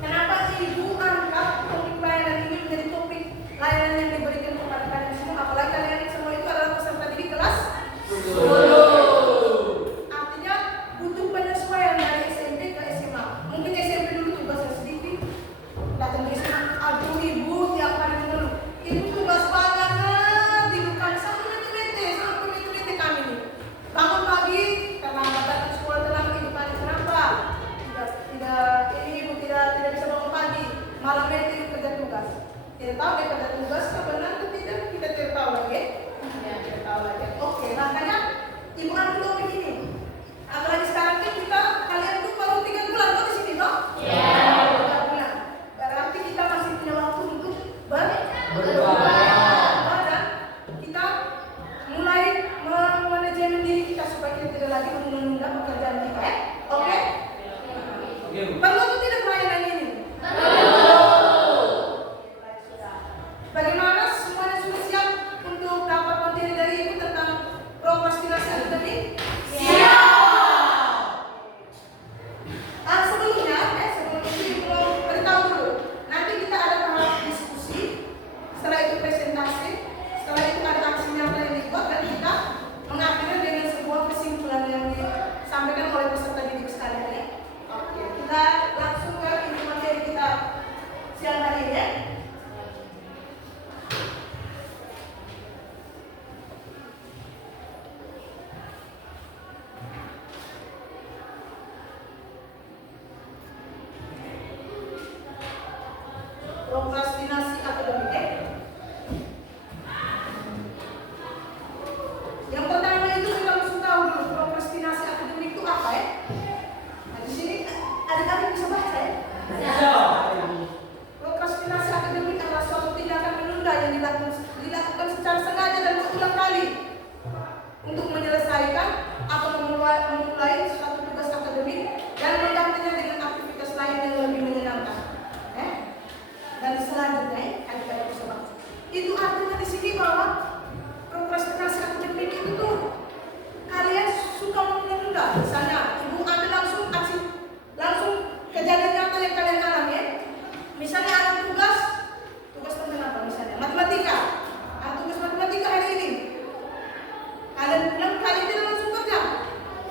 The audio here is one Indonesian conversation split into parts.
Kenapa ibu angkat malam ini kerja tugas. Tidak tahu dia kerja tugas, benar atau tidak, kita tidak tahu lagi. Ya, tidak tahu lagi. Oke, makanya ibu ambil topik ini. Apalagi sekarang kan kita, kalian tuh baru 3 bulan kok di sini, toh? Iya. 3 bulan. Berarti kita masih punya waktu untuk berubah. Dan kita mulai memanajemen diri kita supaya kita tidak lagi menunda pekerjaan kita, ya? Oke? Perlu atau tidak pelayanan ini? Bagaimana semuanya sudah siap untuk dapat materi dari ibu tentang prokrastinasi akademik? Siap. Sebelumnya ibu mau beritahu dulu. Nanti kita ada tahap diskusi, setelah itu presentasi, setelah itu ada aksi nyata yang dibuat dan kita mengakhiri dengan sebuah kesimpulan yang disampaikan oleh peserta didik sekalian, ya. Oke, kita langsung ke inti materi kita siang hari ini, ya. Prokrastinasi akademik, ya. Yang pertama itu kita harus tahu dulu prokrastinasi akademik itu apa, ya. Nah, di sini adik-adik bisa baca, ya. Prokrastinasi akademik adalah suatu tindakan menunda yang dilakukan secara sengaja dan berulang kali untuk menyelesaikan atau memulai suatu tugas akademik dan menggantinya dengan aktivitas lain yang lebih menyenangkan. Dan selanjutnya, adik-adik bisa baca. Itu artinya di sini bahwa prokrastinasi akademik itu tuh kalian suka menunda. Misalnya, ibu ambil langsung aksi, langsung kejadian nyata yang kalian alami, ya. Misalnya ada tugas tentang apa? Misalnya matematika. Ada tugas matematika hari ini. Kalian bilang kalian tidak langsung kerja,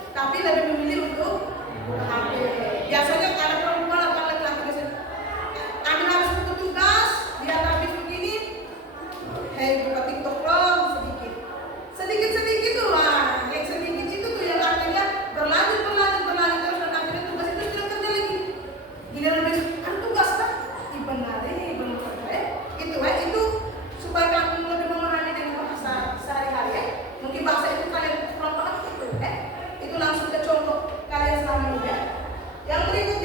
tapi lebih memilih untuk buka HP. Biasanya ada perempuan atau laki-laki biasanya ambil habis buku tugas, dia habis begini, buka TikTok dong sedikit tuh, yang sedikit itu tuh yang akhirnya berlanjut terus dan akhirnya tugas itu tidak kerja lagi. Giliran besok kan tugas kan, belum kerja, itu supaya kamu lebih memahami dengan bahasa sehari-hari, ya. Mungkin bahasa itu kalian kurang paham itu, itu langsung ke contoh kalian selama ini, ya. Yang berikutnya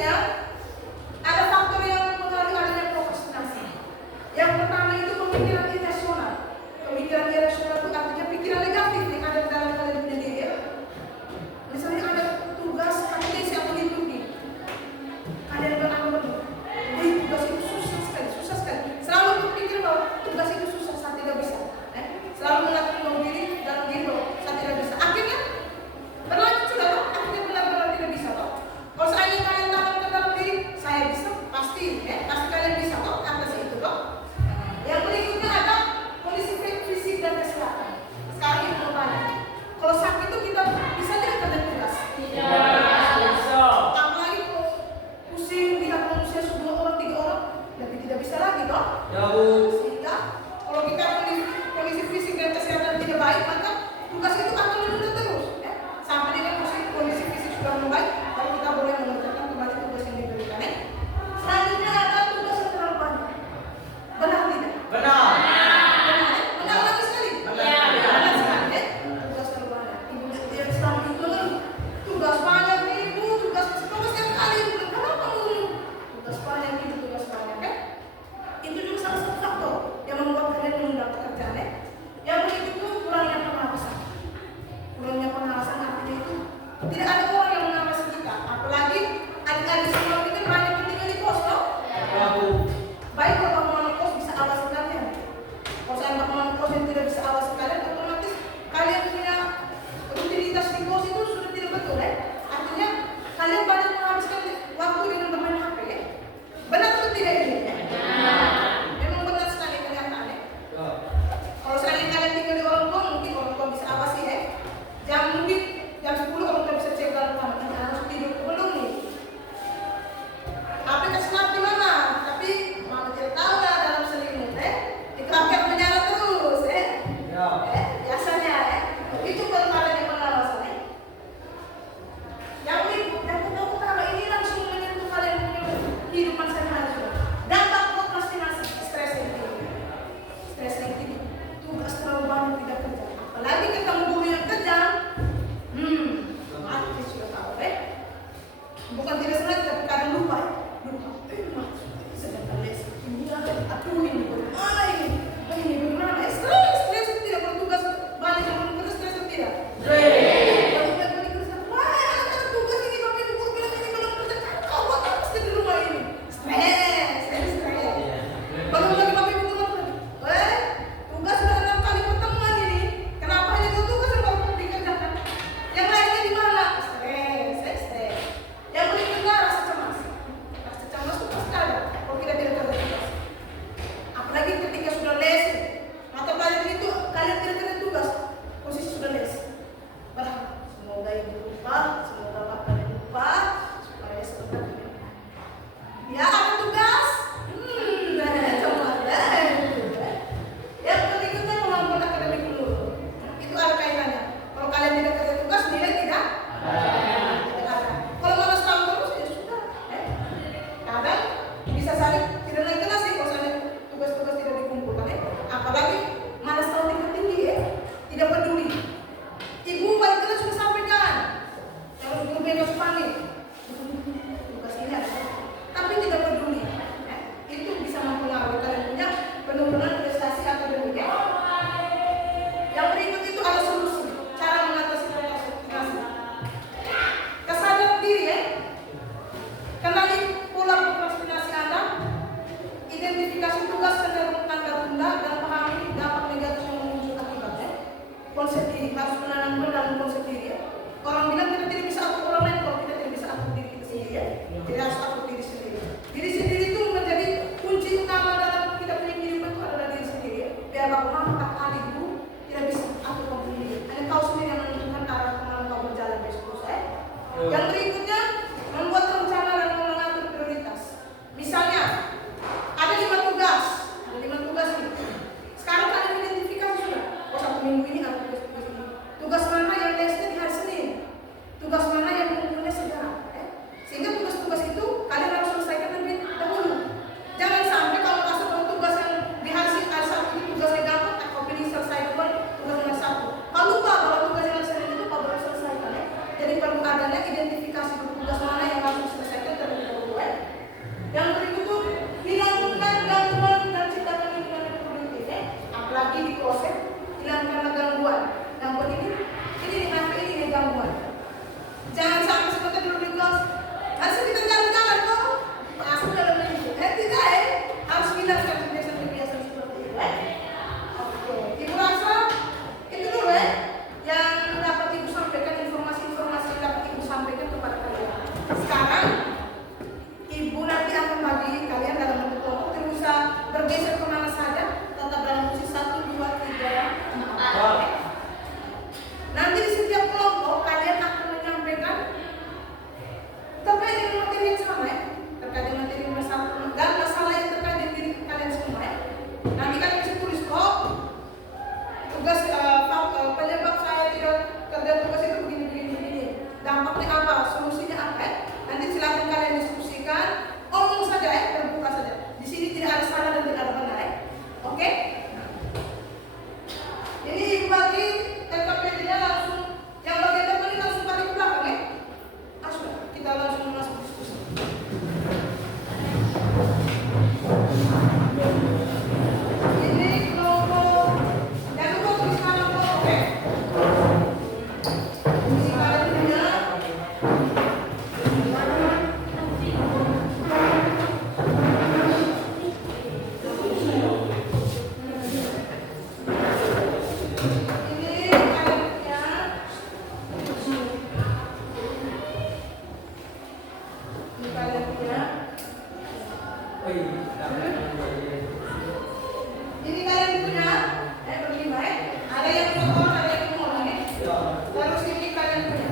lupa. Sedangkan les ini aduh ini bagaimana ini? Ini bagaimana? Stres tidak bertugas balik yang belum stres tidak? Yang berikutnya, membuat rencana dan mengatur prioritas. Misalnya, ada 5 tugas nih. Sekarang kalian identifikasi sudah. Oh, 1 minggu ini ada tugas ini. Tugas mana yang lesnya di hari Senin? Tugas mana yang kumpulnya segera? Sehingga tugas-tugas itu kalian harus selesaikan lebih dahulu. Jangan sampai kalau masuk ke tugas yang di hari Sabtu itu tugasnya gampang, kau pilih selesai duluan tugas yang Sabtu. Kau lupa bahwa tugas yang Senin itu kau baru selesaikan ya. Jadi perlu adanya identifikasi tugas mana yang harus diselesaikan terlebih dahulu ya. Yang berikut tuh hilangkan gangguan dan ciptakan lingkungan yang produktif ya. Apalagi di proses hilangkan gangguan. Gangguan ini gangguan. Jangan sampai seperti dulu di kelas. Masih kita jalan-jalan kok. Masuk dalam itu. Tidak ya. Harus hilangkan kebiasaan-kebiasaan seperti itu ya. Oke. Ibu rasa itu dulu ya. Yang dapat ibu sampaikan, informasi-informasi yang dapat ibu sampaikan kepada kalian. Sekarang ibu nanti akan bagi kalian dalam bentuk kelompok. Tidak usah bergeser kemana saja. Tetap dalam posisi 1, 2, 3, 4. Nanti di setiap kelompok kalian akan menyampaikan terkait dengan materi yang sama ya. Terkait dengan materi yang sama dan masalah yang terkait dengan diri kalian semua ya. Nanti kalian bisa tulis kok tugas penyebab saya tidak kerja tugas itu begini. Dampaknya apa? Solusinya apa ya? Nanti silakan kalian diskusikan. Omong saja ya, terbuka saja. Di sini tidak ada salah dan tidak ada benar ya. Oke? Ini ibu bagi LKPD-nya langsung, yang bagian depan ini langsung tarik ke belakang ya. Sudah, kita langsung masuk diskusi. Ini kelompok, jangan lupa tulis nama kelompok ya. Isi kalian punya. Ini kalian punya, berlima ya. Ada yang motor, ada yang ngomong ya. Terus ini kalian punya.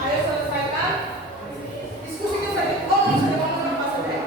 Ayo selesaikan. Diskusikan saja. Ngomong apa saja ya.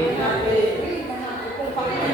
Kung pakai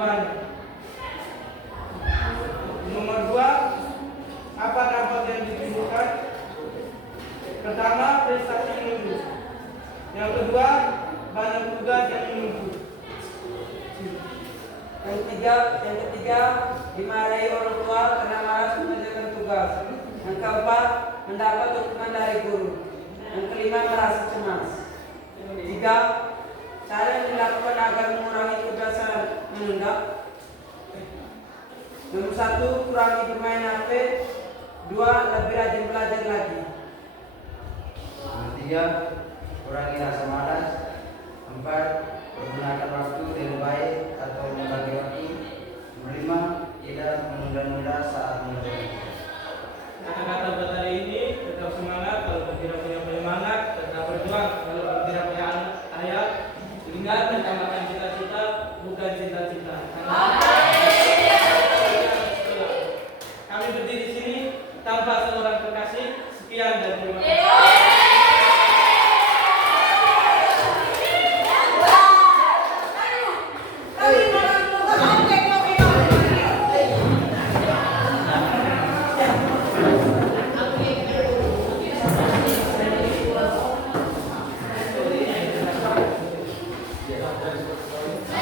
kewajibannya. Nomor 2, apa dampak yang ditimbulkan? Pertama, prestasi menurun. Yang kedua, banyak tugas yang menumpuk. Yang ketiga, dimarahi orang tua karena malas mengerjakan tugas. Yang keempat, mendapat hukuman dari guru. Yang kelima, merasa cemas. Yang ketiga, cara yang dilakukan agar mengurangi kebiasaan menunda. Nomor 1, kurangi bermain HP. 2, lebih rajin belajar lagi. Nomor 3, kurangi rasa malas. 4, menggunakan waktu dengan baik atau membagi waktu. Nomor 5, tidak menunda-nunda saat mengerjakan. Kata-kata buat hari ini, tetap semangat. Kalau tidak punya penyemangat, tetap berjuang. Kalau tidak punya ayat, ingat menambahkan cita-cita, bukan cita-cita. Kami berdiri di sini tanpa seorang kekasih. Sekian dan terima kasih.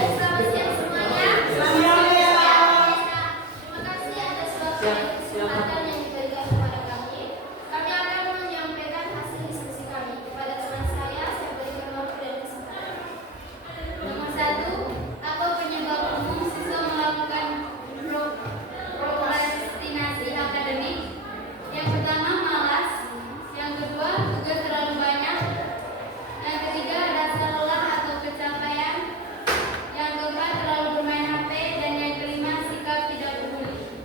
Selamat siang semuanya. Terima kasih atas waktu dan kesempatan yang diberikan kepada kami. Kami akan menyampaikan hasil diskusi kami. Kepada teman saya berikan waktu dan kesempatan. Nomor 1, apa penyebab umum siswa melakukan prokrastinasi akademik? Yang pertama, malas. Yang kedua, tugas terlalu banyak. Yang ketiga, rasa lelah atau pencapaian. Yang keempat, terlalu bermain HP. Dan yang kelima, sikap tidak peduli.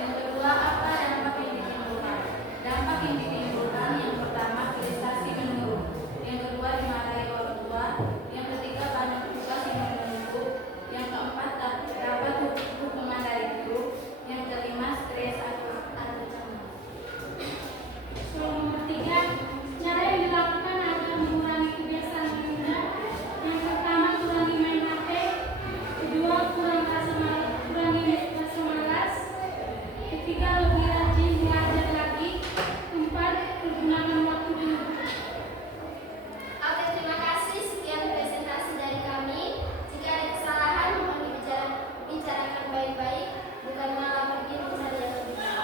Yang kedua, apa dampak yang ditimbulkan? Dampak yang ditimbulkan, yang pertama, prestasi menurun. Yang kedua, dimarahi orang tua. Yang ketiga, banyak tugas yang menumpuk. Yang keempat, dapat hukuman dari guru. Yang kelima, stres atau cemas. Nomor 3, cara yang dilakukan agar mengurangi kebiasaan menunda. Yang pertama, kurangi main HP. Kedua, kurangi rasa malas. Ketiga, lebih rajin belajar lagi. Keempat, pergunakan waktu dengan baik. Oke, terima kasih. Sekian presentasi dari kami. Jika ada kesalahan, mohon dibicarakan baik-baik, bukan malah pergi mencari yang lebih baik.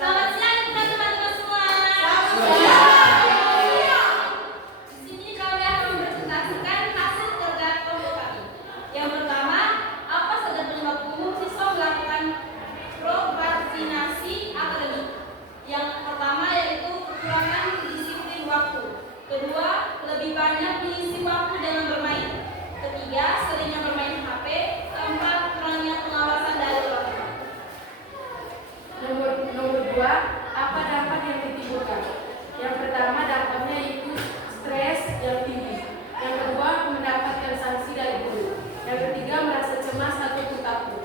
Selamat siang teman-teman semua. Di sini kami akan mempresentasikan hasil kerja kelompok kami. Yang pertama, apa saja penyebab umum siswa melakukan prokrastinasi akademik? Yang pertama yaitu kekurangan disiplin waktu. Kedua, lebih banyak mengisi waktu dengan bermain. Ketiga, seringnya bermain HP. Keempat, kurangnya pengawasan dari orang tua. Nomor 2, apa dampak yang ditimbulkan? Yang pertama, dampaknya itu stres yang tinggi. Yang kedua, mendapatkan sanksi dari guru. Yang ketiga, merasa cemas atau takut.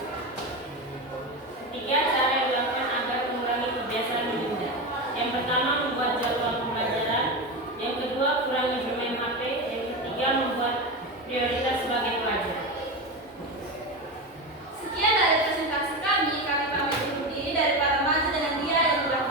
Ketiga, cara yang dilakukan agar mengurangi kebiasaan menunda. Yang pertama, membuat jadwal pembelajaran. Yang kedua, kurangi bermain HP. Yang ketiga, membuat prioritas sebagai pelajar. Sekian dari presentasi kami pamit undur diri dari para maju dengan dia yang telah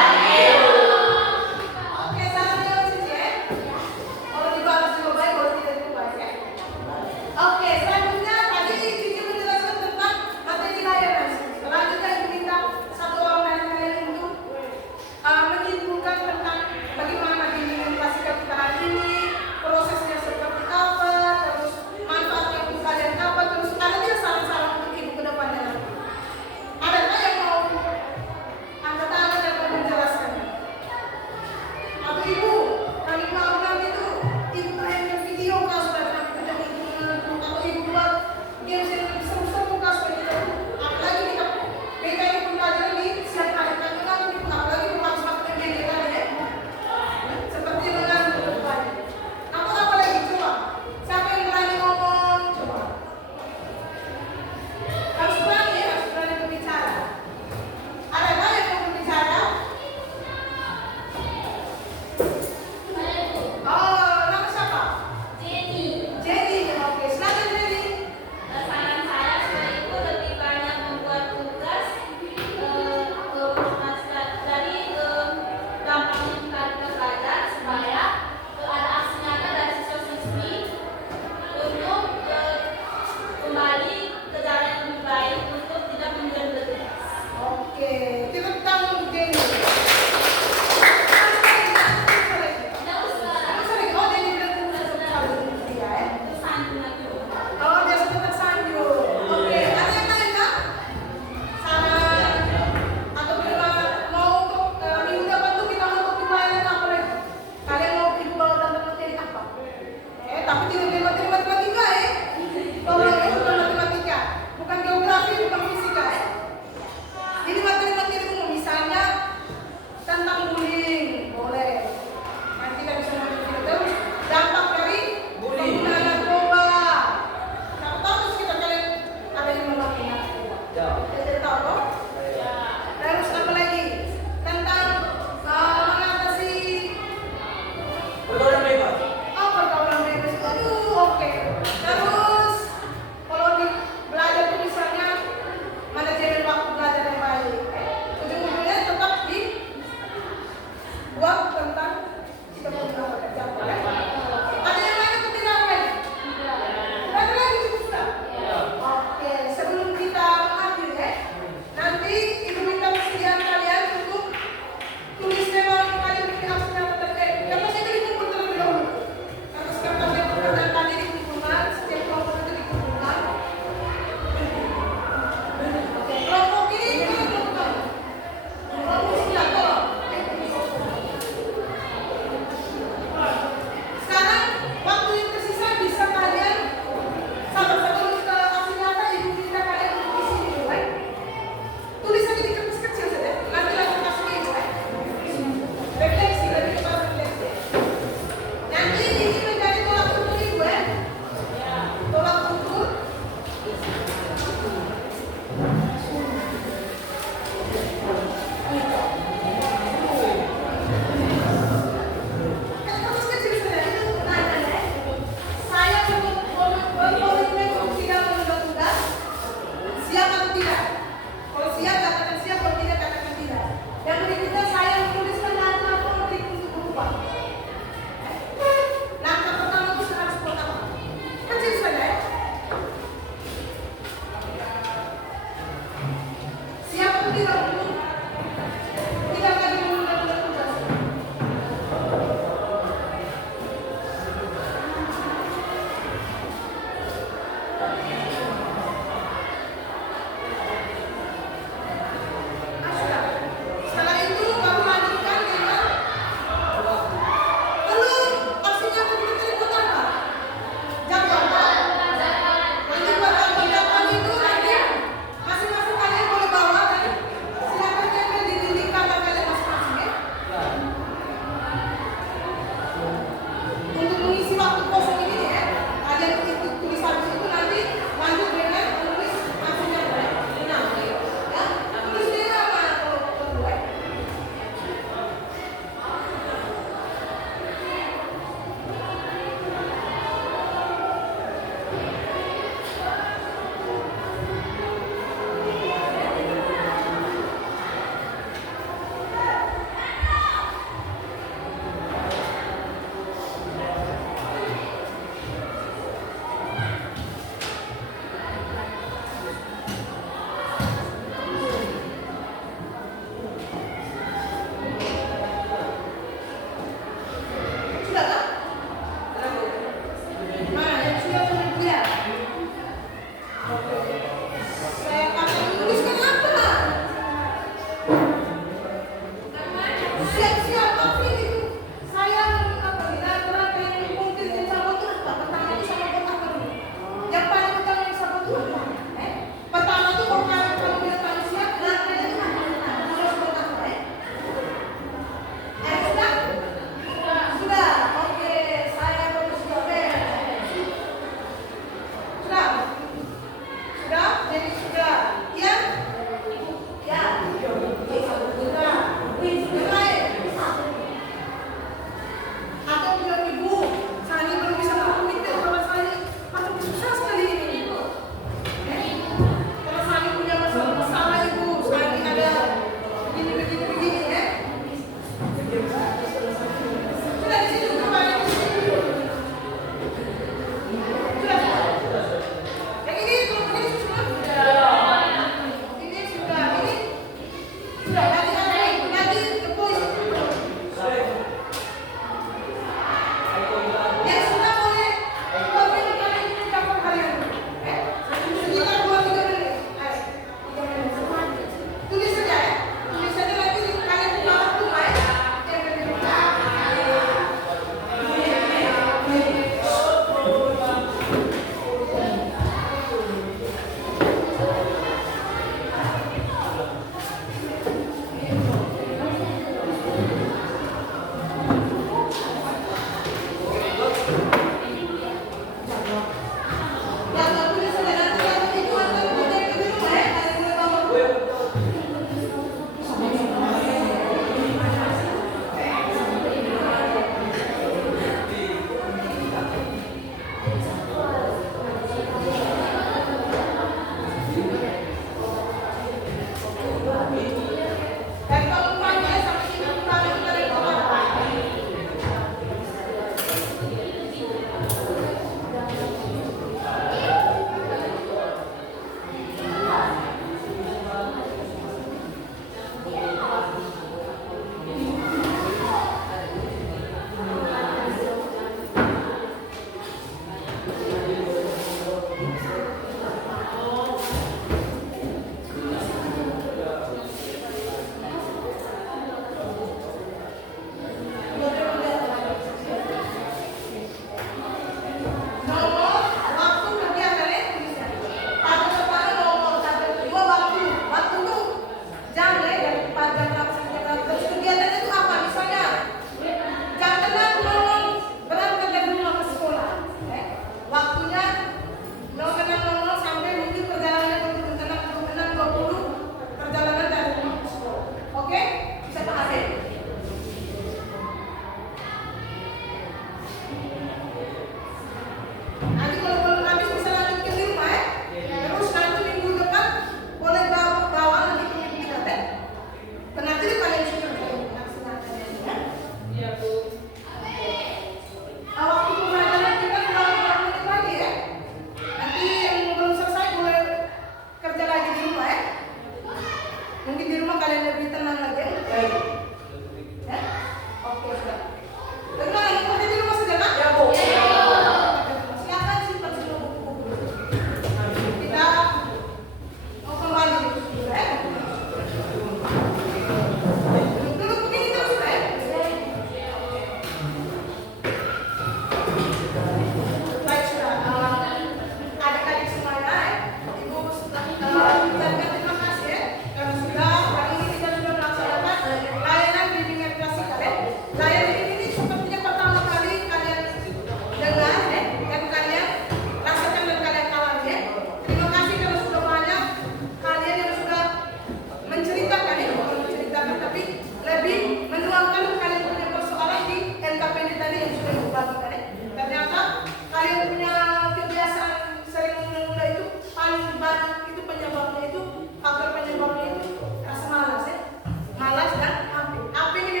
malas dan HP. HP ini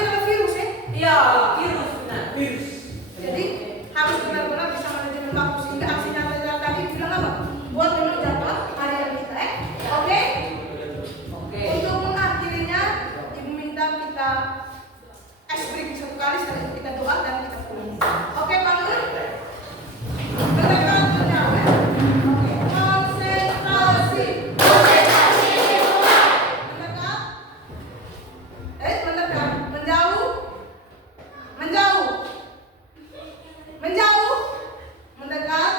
adalah virus ya. Iya, virus. Nah, virus. Jadi harus benar-benar bisa manajemen waktu sehingga aksi nyata tadi bilang apa? Buat menjadwal harian kita ya. Oke? Oke. Untuk mengakhirinya, Ibu minta kita ice break satu kali, setelah itu kita doa dan kita pulang. Oke, bangun. Mendekat menjauh ya. Oke, konsentrasi. Mendekat. Mendekat. Menjauh. Menjauh. Menjauh. Mendekat.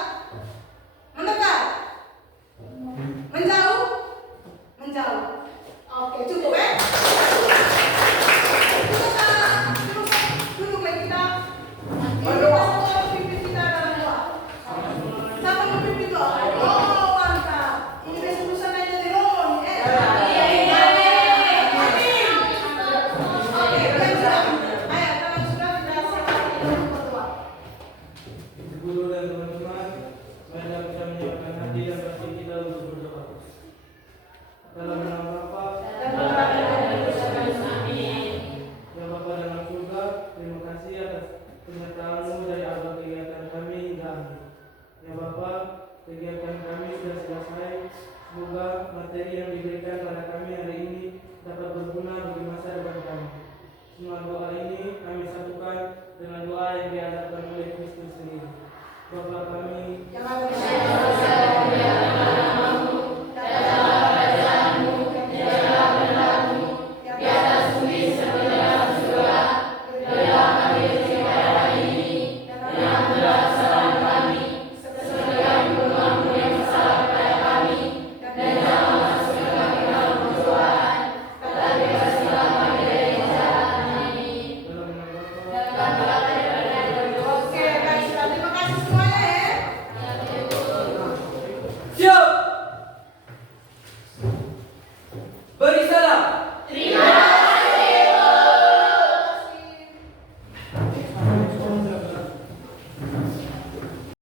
Mendekat. Menjauh. Menjauh. Oke, cukup ya.